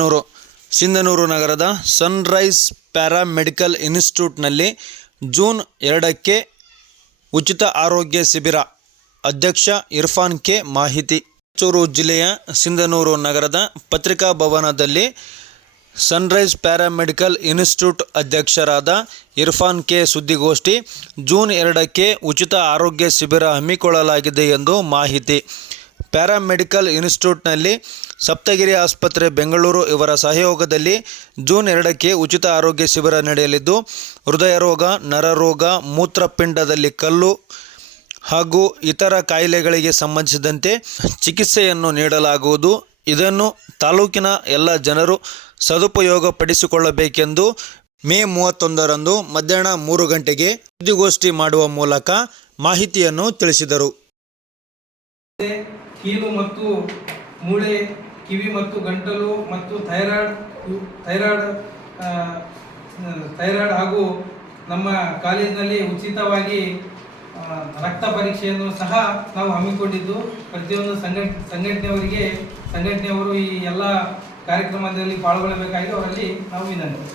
ನೂರು. ಸಿಂಧನೂರು ನಗರದ Sunrise paramedical ಇನ್ಸ್ಟಿಟ್ಯೂಟ್ನಲ್ಲಿ June ಎರಡಕ್ಕೆ ಉಚಿತ ಆರೋಗ್ಯ ಶಿಬಿರ. ಅಧ್ಯಕ್ಷ ಇರ್ಫಾನ್ ಕೆ ಮಾಹಿತಿ. ರಾಯಚೂರು ಜಿಲ್ಲೆಯ ಸಿಂಧನೂರು ನಗರದ ಪತ್ರಿಕಾ ಭವನದಲ್ಲಿ ಸನ್ರೈಸ್ ಪ್ಯಾರಾಮೆಡಿಕಲ್ ಇನ್ಸ್ಟಿಟ್ಯೂಟ್ ಅಧ್ಯಕ್ಷರಾದ ಇರ್ಫಾನ್ ಕೆ ಸುದ್ದಿಗೋಷ್ಠಿ ಜೂನ್ ಎರಡಕ್ಕೆ ಉಚಿತ ಆರೋಗ್ಯ ಶಿಬಿರ ಹಮ್ಮಿಕೊಳ್ಳಲಾಗಿದೆ ಎಂದು ಮಾಹಿತಿ. ಪ್ಯಾರಾಮೆಡಿಕಲ್ ಇನ್ಸ್ಟಿಟ್ಯೂಟ್ನಲ್ಲಿ ಸಪ್ತಗಿರಿ ಆಸ್ಪತ್ರೆ, ಬೆಂಗಳೂರು ಇವರ ಸಹಯೋಗದಲ್ಲಿ ಜೂನ್ ಎರಡಕ್ಕೆ ಉಚಿತ ಆರೋಗ್ಯ ಶಿಬಿರ ನಡೆಯಲಿದ್ದು, ಹೃದಯ ರೋಗ ನರರೋಗ ಮೂತ್ರಪಿಂಡದಲ್ಲಿ ಕಲ್ಲು ಹಾಗೂ ಇತರ ಕಾಯಿಲೆಗಳಿಗೆ ಸಂಬಂಧಿಸಿದಂತೆ ಚಿಕಿತ್ಸೆಯನ್ನು ನೀಡಲಾಗುವುದು. ಇದನ್ನು ತಾಲೂಕಿನ ಎಲ್ಲ ಜನರು ಸದುಪಯೋಗಪಡಿಸಿಕೊಳ್ಳಬೇಕೆಂದು ಮೇ ಮೂವತ್ತೊಂದರಂದು ಮಧ್ಯಾಹ್ನ ಮೂರು ಗಂಟೆಗೆ ಸುದ್ದಿಗೋಷ್ಠಿ ಮಾಡುವ ಮೂಲಕ ಮಾಹಿತಿಯನ್ನು ತಿಳಿಸಿದರು. ಕೀಲು ಮತ್ತು ಮೂಳೆ, ಕಿವಿ ಮತ್ತು ಗಂಟಲು ಮತ್ತು ಥೈರಾಯ್ಡ್ ಥೈರಾಯ್ಡ್ ಥೈರಾಯ್ಡ್ ಹಾಗೂ ನಮ್ಮ ಕಾಲೇಜಿನಲ್ಲಿ ಉಚಿತವಾಗಿ ರಕ್ತ ಪರೀಕ್ಷೆಯನ್ನು ಸಹ ನಾವು ಹಮ್ಮಿಕೊಂಡಿದ್ದು. ಪ್ರತಿಯೊಂದು ಸಂಘಟ ಸಂಘಟನೆಯವರಿಗೆ, ಸಂಘಟನೆಯವರು ಈ ಎಲ್ಲ ಕಾರ್ಯಕ್ರಮದಲ್ಲಿ ಪಾಲ್ಗೊಳ್ಳಬೇಕಾಗಿ ಅವರಲ್ಲಿ ನಾವು ವಿನಂತಿ.